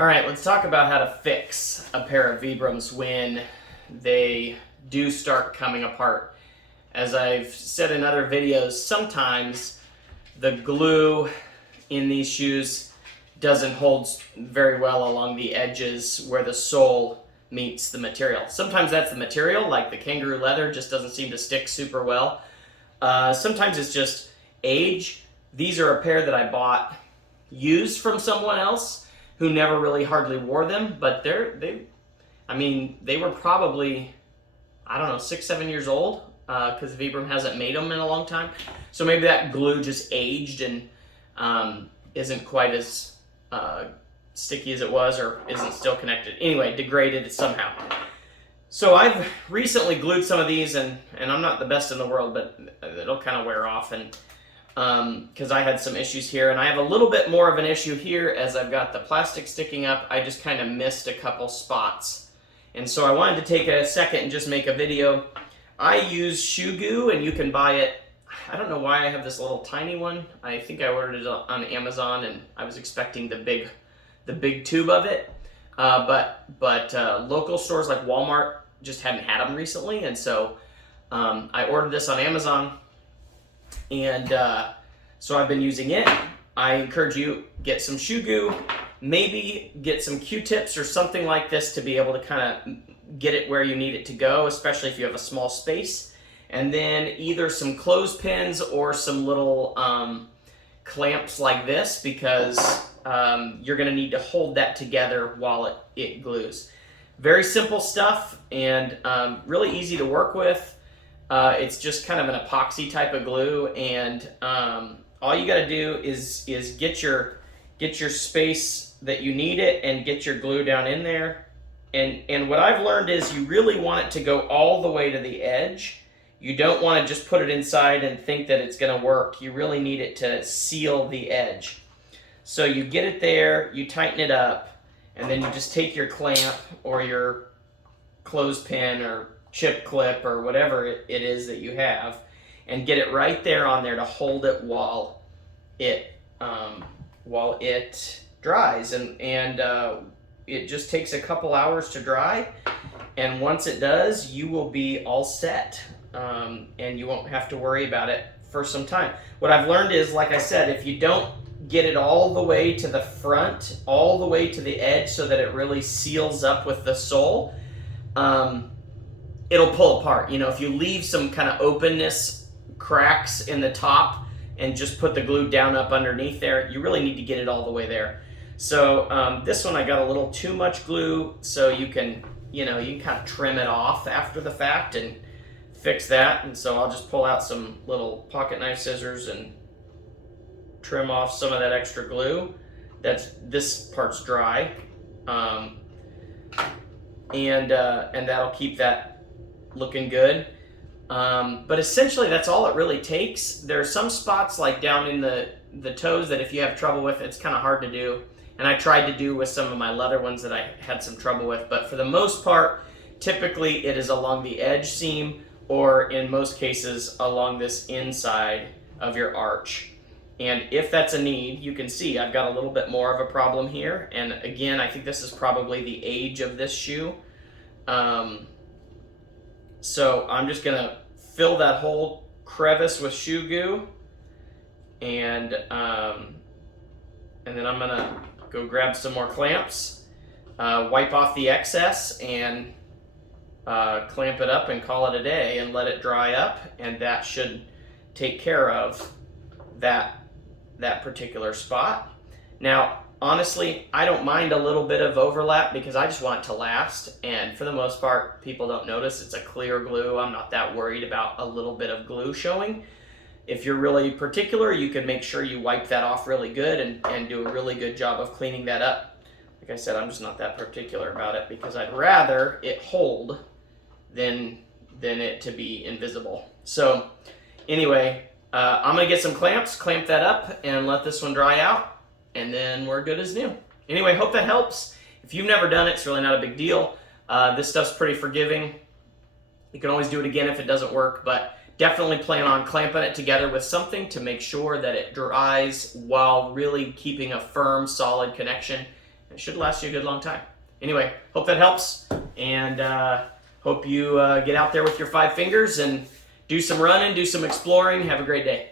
All right, let's talk about how to fix a pair of Vibrams when they do start coming apart. As I've said in other videos, sometimes the glue in these shoes doesn't hold very well along the edges where the sole meets the material. Sometimes that's the material, like the kangaroo leather just doesn't seem to stick super well. Sometimes it's just age. These are a pair that I bought used from someone else who never really hardly wore them, but they were probably, I don't know, 6-7 years old, because Vibram hasn't made them in a long time. So maybe that glue just aged and isn't quite as sticky as it was, or isn't still connected. Anyway, degraded somehow. So I've recently glued some of these, and I'm not the best in the world, but it'll kind of wear off, and because I had some issues here, and I have a little bit more of an issue here as I've got the plastic sticking up. I just kind of missed a couple spots, and so I wanted to take a second and just make a video. I use Shoe Goo, and you can buy it. I don't know why I have this little tiny one. I think I ordered it on Amazon, and I was expecting the big tube of it, but local stores like Walmart just hadn't had them recently, and so I ordered this on Amazon. And so I've been using it. I encourage you, get some Shoe Goo, maybe get some Q-tips or something like this to be able to kind of get it where you need it to go, especially if you have a small space. And then either some clothespins or some little clamps like this, because you're going to need to hold that together while it glues. Very simple stuff, and really easy to work with. It's just kind of an epoxy type of glue, and all you got to do is get your space that you need it and get your glue down in there. And what I've learned is you really want it to go all the way to the edge. You don't want to just put it inside and think that it's going to work. You really need it to seal the edge. So you get it there, you tighten it up, and then you just take your clamp or your clothespin or chip clip or whatever it is that you have, and get it right there on there to hold it while it dries, and it just takes a couple hours to dry, and once it does, you will be all set, and you won't have to worry about it for some time. What I've learned is, like I said, if you don't get it all the way to the front, all the way to the edge so that it really seals up with the sole, it'll pull apart. You know, if you leave some kind of openness, cracks in the top, and just put the glue down up underneath there, you really need to get it all the way there. So this one I got a little too much glue, so you can kind of trim it off after the fact and fix that. And so I'll just pull out some little pocket knife scissors and trim off some of that extra glue. This part's dry, and that'll keep that looking good. But essentially that's all it really takes. There are some spots like down in the toes that if you have trouble with, it's kind of hard to do, and I tried to do with some of my leather ones that I had some trouble with, but for the most part, typically it is along the edge seam, or in most cases along this inside of your arch. And if that's a need, you can see I've got a little bit more of a problem here, and again, I think this is probably the age of this shoe. So I'm just gonna fill that whole crevice with Shoe Goo, and then I'm gonna go grab some more clamps, wipe off the excess, and clamp it up and call it a day and let it dry up, and that should take care of that particular spot. Now, honestly, I don't mind a little bit of overlap because I just want it to last, and for the most part, people don't notice. It's a clear glue. I'm not that worried about a little bit of glue showing. If you're really particular, you can make sure you wipe that off really good and do a really good job of cleaning that up. Like I said, I'm just not that particular about it because I'd rather it hold than it to be invisible. So anyway, I'm gonna get some clamps, clamp that up, and let this one dry out, and then we're good as new. Anyway, hope that helps. If you've never done it, it's really not a big deal. This stuff's pretty forgiving. You can always do it again if it doesn't work, but definitely plan on clamping it together with something to make sure that it dries while really keeping a firm, solid connection, It should last you a good long time. Anyway, hope that helps, and hope you get out there with your 5 fingers and do some running, do some exploring. Have a great day.